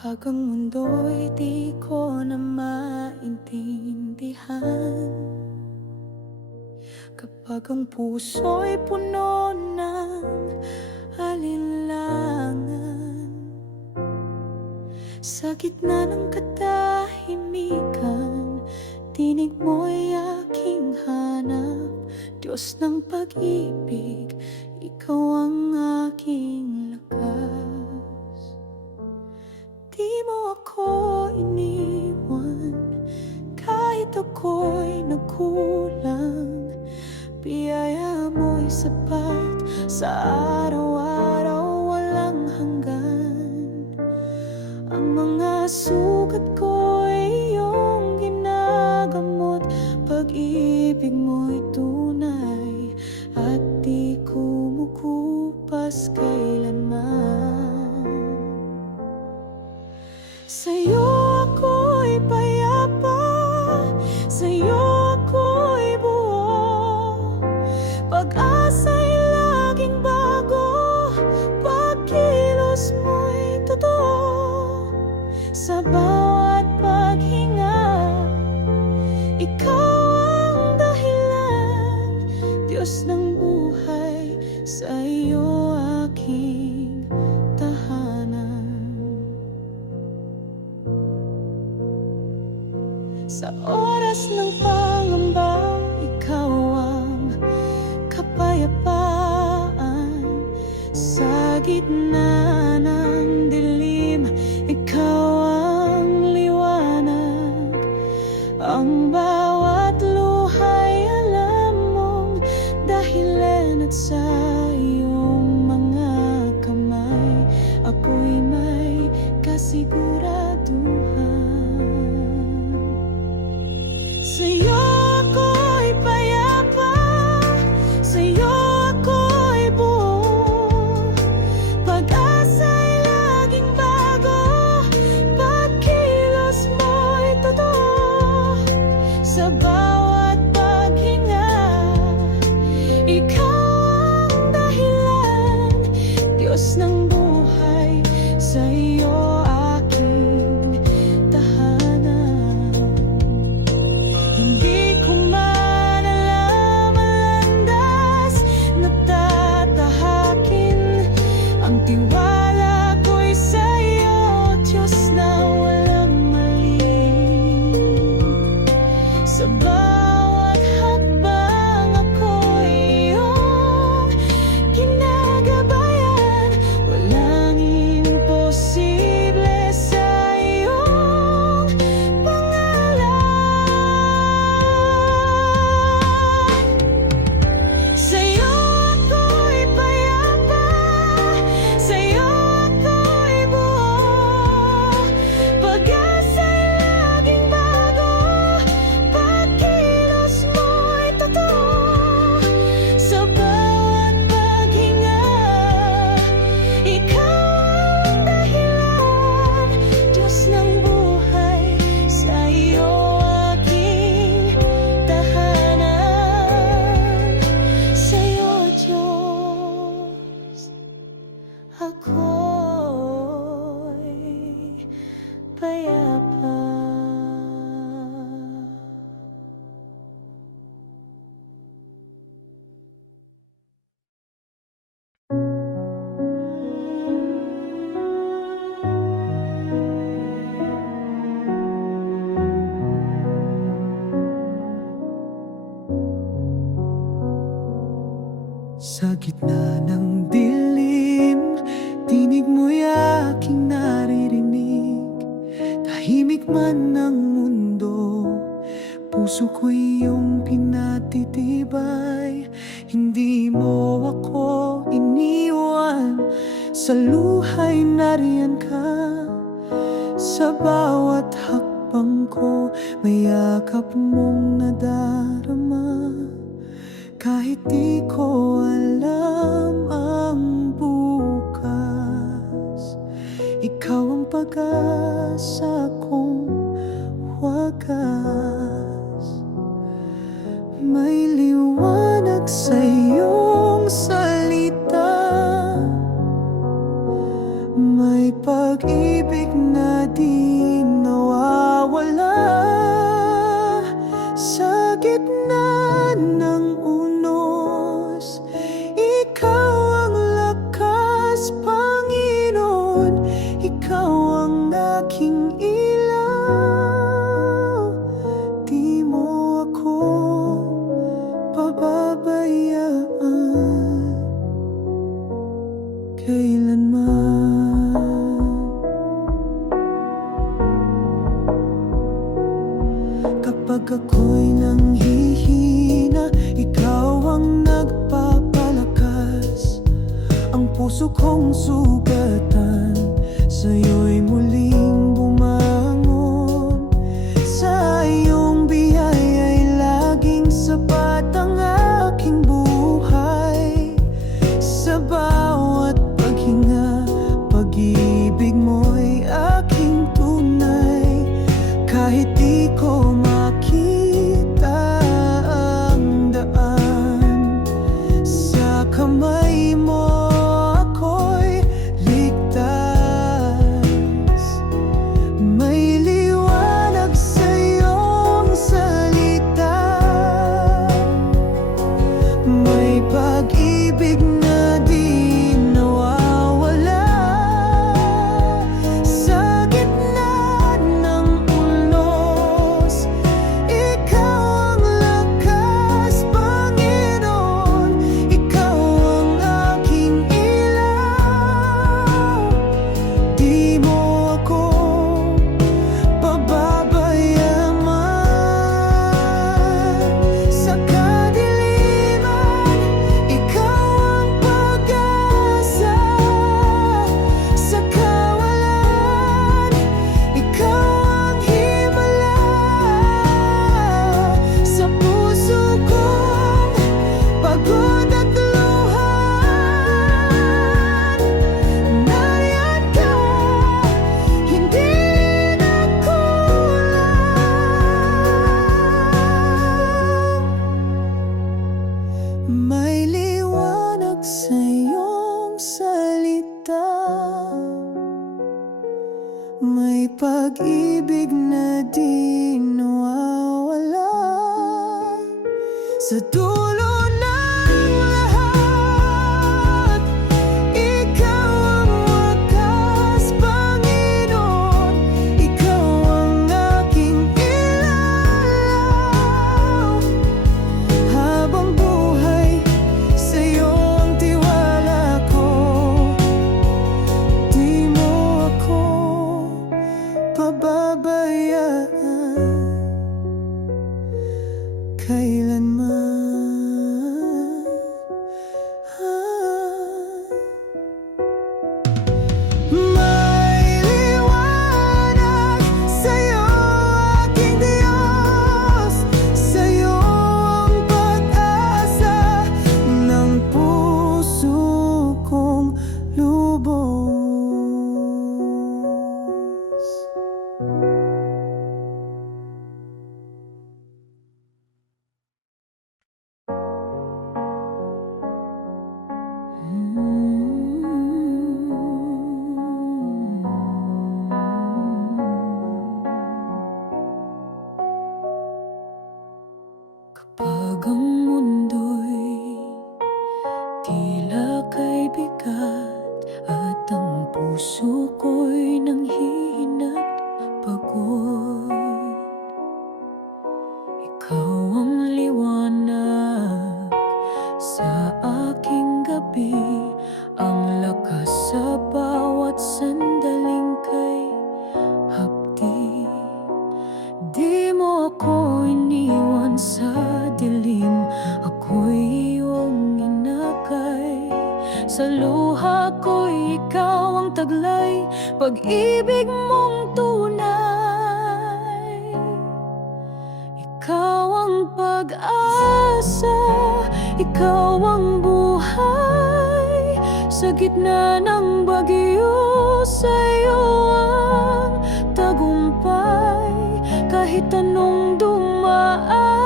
Kapag ang mundo'y di ko na maintindihan. Kapag ang puso'y puno ng alinlangan Sa gitna ng katahimikan Tinig mo'y aking hanap. Diyos ng pag-ibig Ikaw ang aking ako iniwan. Kahit ako'y nagkulang Biyaya mo'y sapat. Sa araw-araw walang hanggan. Ang mga sugat Sa gitna ng dilim Tinig mo'y aking naririnig. Tahimik man ang mundo Puso ko'y iyong pinatitibay. Hindi mo ako iniwan Sa luhay nariyan ka. Sa bawat hakbang ko May yakap mong nadarama kahit di ko alam ang bukas Ikaw ang pag-asa kong wagas. May liwanag sa iyong salita Pag ako'y nanghihina Ikaw ang nagpapalakas. Ang puso kong sugat Ikaw ang liwanag sa aking gabi. Ang lakas sa bawat sandaling kay hapdi. Di mo ako iniwan sa dilim. Ako'y iyong inakay. Sa luha ko'y ikaw ang taglay. Pag-ibig mong pag-asa Ikaw ang buhay Sa gitna ng bagyo Sa'yo ang tagumpay. Kahit anong dumaan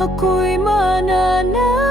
Ako'y mananay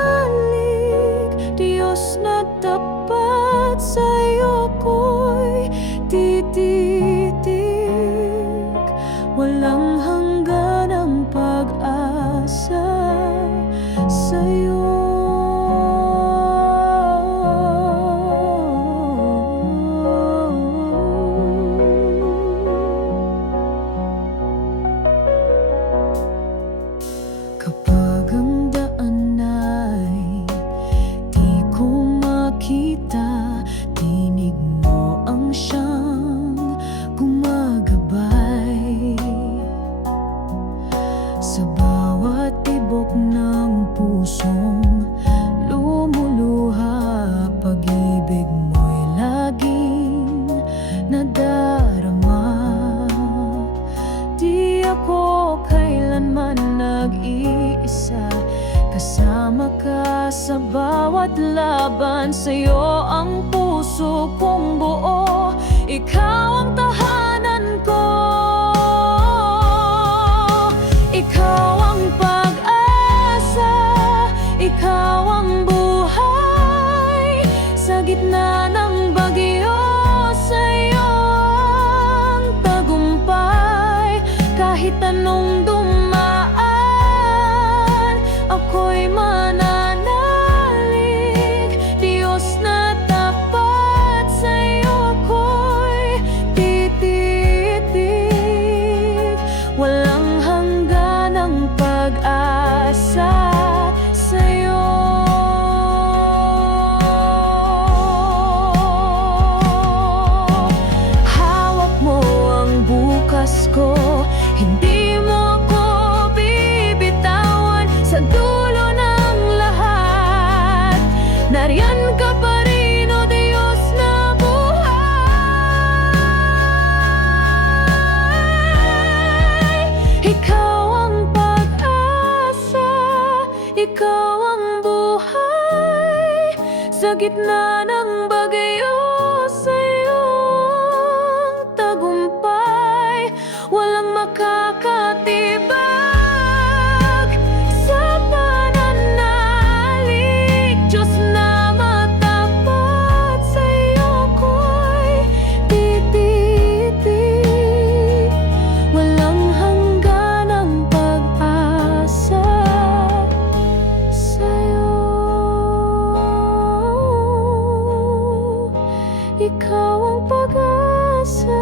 Ikaw ang pag-asa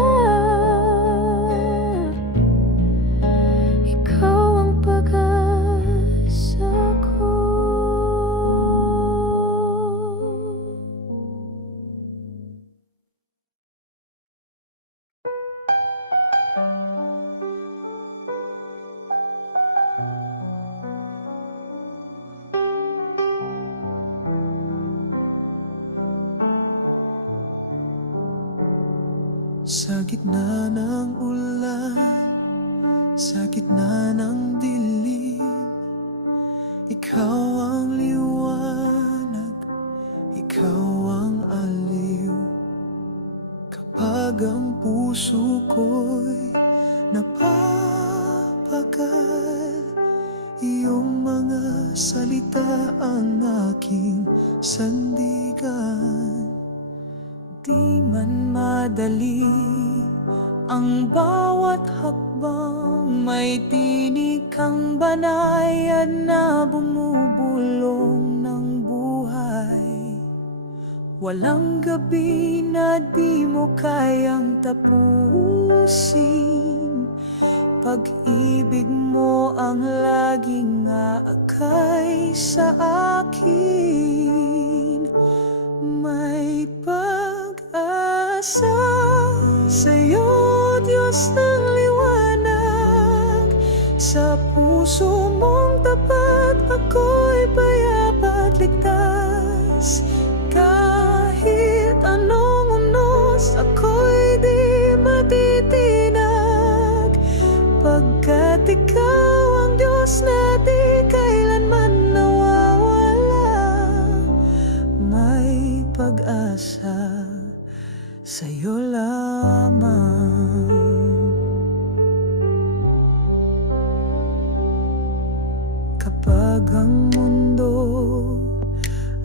ang liwanag, ikaw ang aliw. Kapag ang puso ko'y napapagal, iyong mga salita ang aking sandigan. Di madali ang bawat hakbang May tinig kang banayad na bumubulong ng buhay. Walang gabi na di mo kayang tapusin. Pag-ibig mo ang laging aakay sa akin. May pag-asa sa'yo, Diyos ng Sa puso mong tapat, ako'y payapa Kapag ang mundo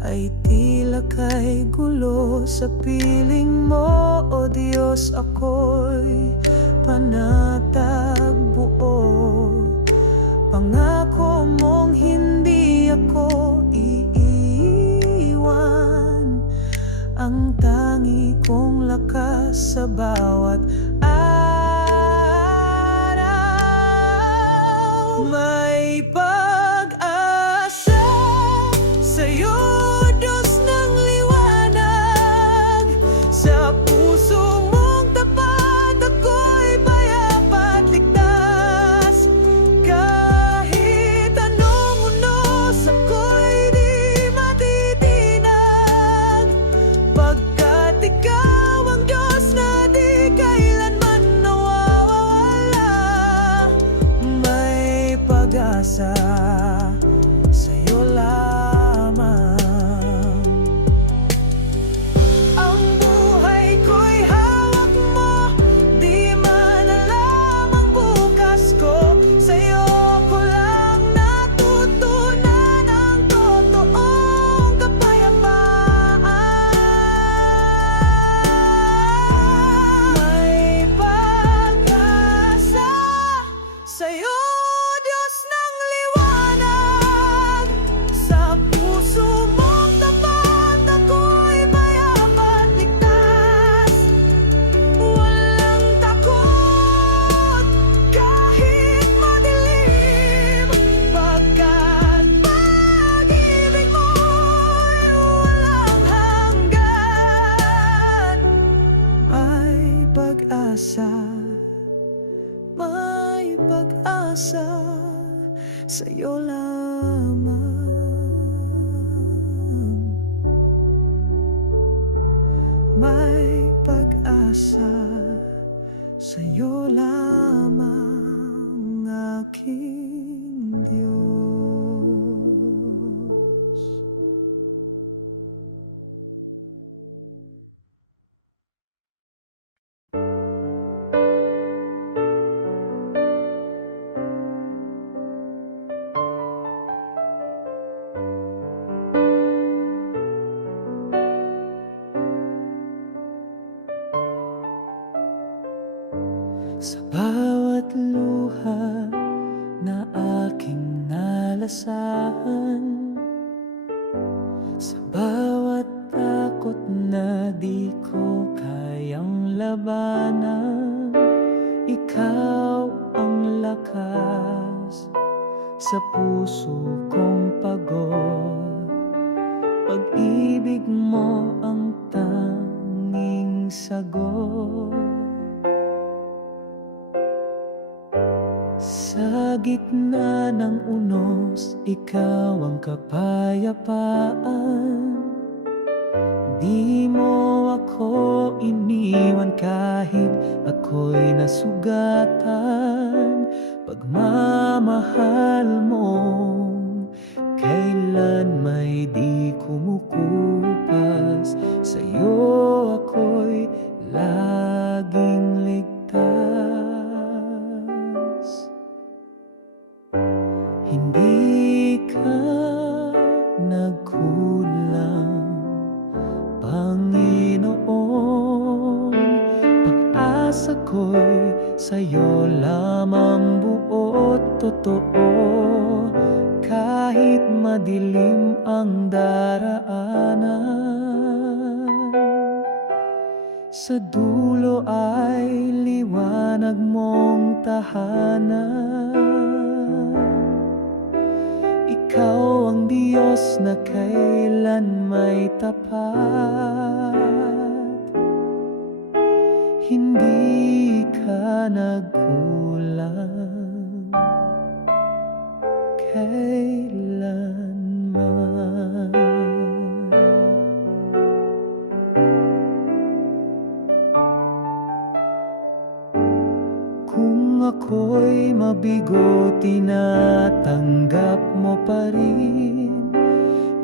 ay tila kay gulo sa piling mo, O Diyos, ako'y panatag buo. Pangako mong hindi ako iiwan Ang tangi kong lakas sa bawat May pag-asa. Sa'yo lamang aking di ko kayang labanan. Ikaw ang lakas sa puso kong may di kumukupas. Sa'yo ako'y laging ligtas. Hindi ka nagkulang Panginoon. Pag-asa ko'y sa'yo lamang buot totoo Kahit madilim ang daraanan Sa dulo ay liwanag mong tahanan. Ikaw ang Diyos na kailan may tapat. Hindi ka nagkulang ako'y mabigo, tinatanggap mo pa rin.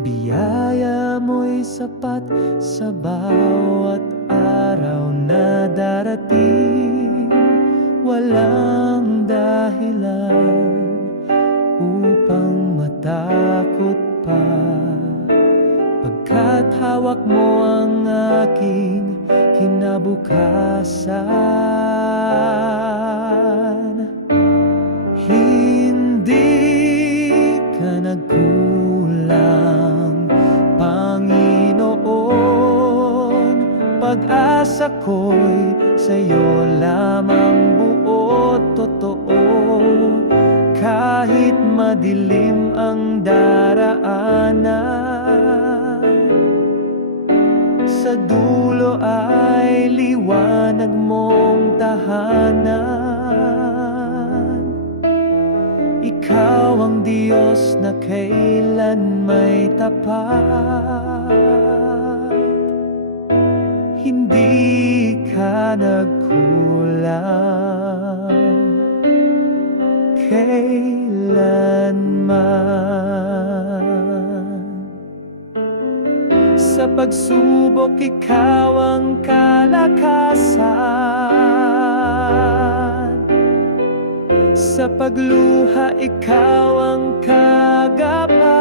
Biyaya mo'y sapat sa bawat araw na darating. Walang dahilan upang matakot pa. Pagkat hawak mo ang aking kinabukasan Pag-asa ko'y sa'yo lamang buot totoo. Kahit madilim ang daraanan sa dulo ay liwanag mong tahanan. Ikaw ang Diyos na kailan may tapat Hindi ka nagkulang Kailanman. Sa pagsubok, ikaw ang kalakasan. Sa pagluha, ikaw ang kagabay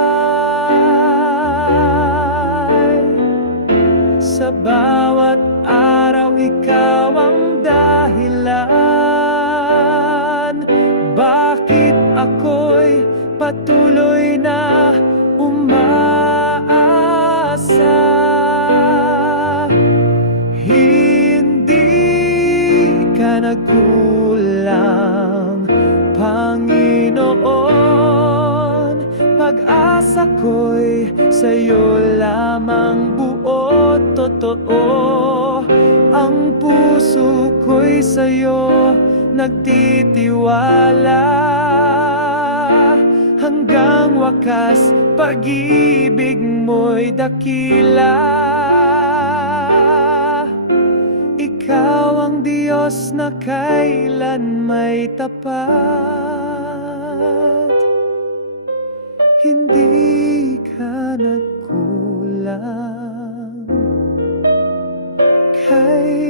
Sa araw, ikaw ang dahilan Bakit ako'y patuloy na umaasa? Hindi ka nagkulang Panginoon. Pag-asa ko'y sa'yo lamang buot totoo. Ang puso ko'y sa'yo nagtitiwala. Hanggang wakas, pag-ibig mo'y dakila. Ikaw ang Diyos na kailan may tapat. Hindi ka nagkulang Kailanman